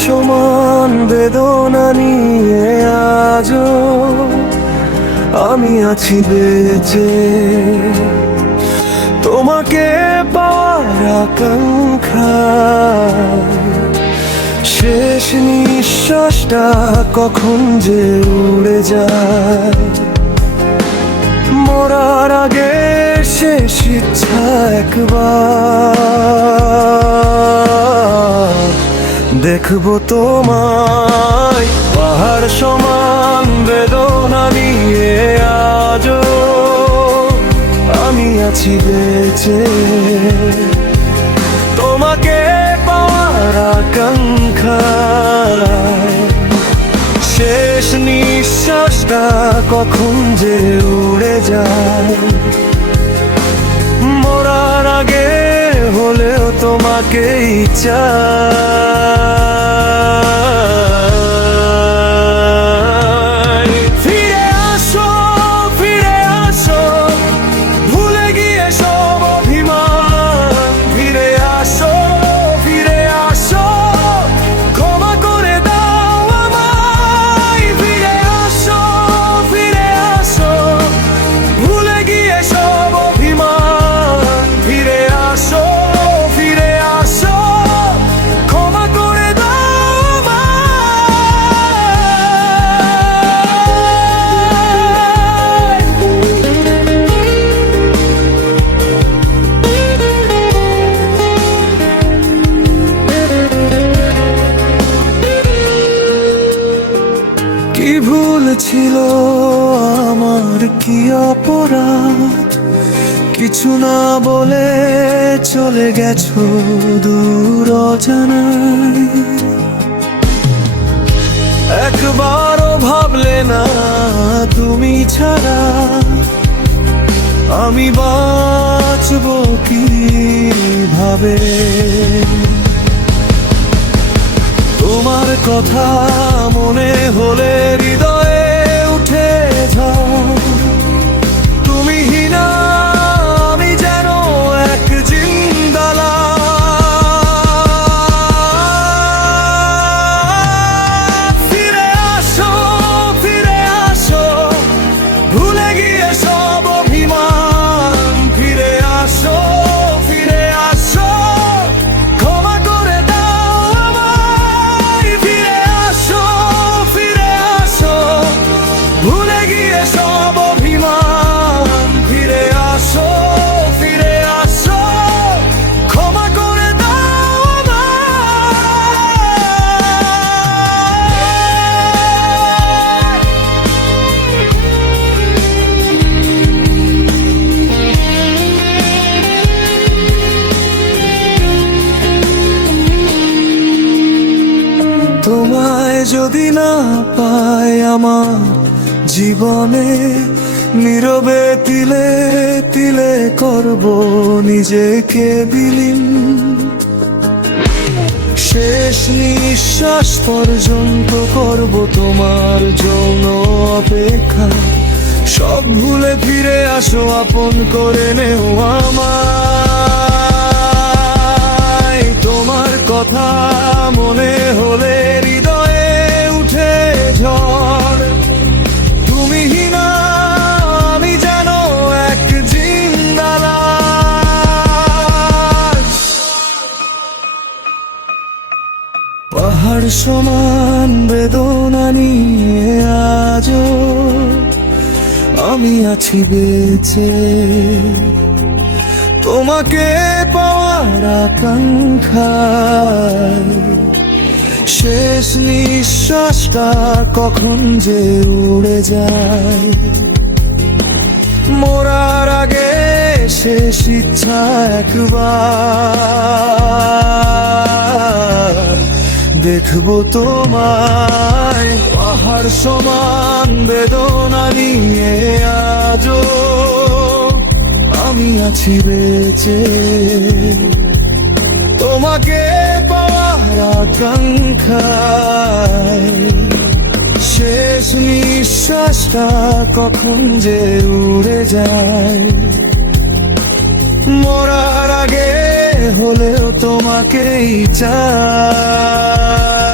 সমান বেদনা নিয়ে আজও আমি আছি বেঁচে। তোমাকে পাওয়ার আকাঙ্ক্ষায় শেষ নিঃশ্বাসটা কখন যে উড়ে যায়। মরার আগে শেষ ইচ্ছা একবার দেখবো তোমায়। পাহাড় সমান বেদনা নিয়ে আজও আমি আছি বেঁচে। তোমাকে পাওয়ার আকাঙ্ক্ষায় শেষ নিঃশ্বাসটা কখন যে উড়ে যায়। মরার আগে হলেও তোমাকেই চাই। ফিরে আসো, ফিরে আসো, ভুলে গিয়ে সব অভিমান। ফিরে আসো, ফিরে আসো, ক্ষমা করে দাও আমায়। ফিরে আসো, ফিরে আসো, ভুলে গিয়ে সব অভিমান। ফিরে আসো, ফিরে আসো, ক্ষমা করে দাও আমায়। কি ভুল ছিল আমার, কি অপরাধ, কিছু না বলে চলে গেছো দূর অজানায়। একবারও ভাবলে না তুমি ছাড়া আমি বাঁচবো কিভাবে। তোমার কথা মনে হলে হৃদয়ে উঠে যাও। তুমি হিনা, আমি যেন এক জিন্দা লাশ। ফিরে আসো, ফিরে আসো, ভুলে গিয়ে সব অভিমান। ফিরে আসো, ফিরে আসো, ক্ষমা করে দাও আমায়। ফিরে আসো, ফিরে আসো, ভুলে গিয়ে সব অভিমান। ফিরে আসো, ফিরে আসো, ক্ষমা করে দাও আমায়। তোমায় যদি না পাই আমার জীবনে, নীরবে তিলে তিলে করব নিজেকে বিলীন। শেষ নিঃশ্বাস পর্যন্ত করব তোমার জন্য অপেক্ষা। সব ভুলে ফিরে আসো, আপন করে নেও আমায়। তোমার কথা মনে হলে হৃদয়ে উঠে ঝড়। তুমি হিনা, আমি যেন এক জিন্দা লাশ। পাহাড় সমান বেদনা নিয়ে আজও আমি আছি বেঁচে। তোমাকে পাওয়ার আকাঙ্ক্ষায় শেষ নিঃশ্বাসটা কখন যে উড়ে যায়। মরার আগে শেষ ইচ্ছা একবার দেখবো তোমায়। পাহাড় সমান বেদনা নিয়ে আজও আমি আছি বেঁচে। তোমাকে পাওয়ার আকাঙ্ক্ষায় শেষ নিঃশ্বাসটা কখন যে উড়ে যায়। মরার আগে হলেও তোমাকেই চাই।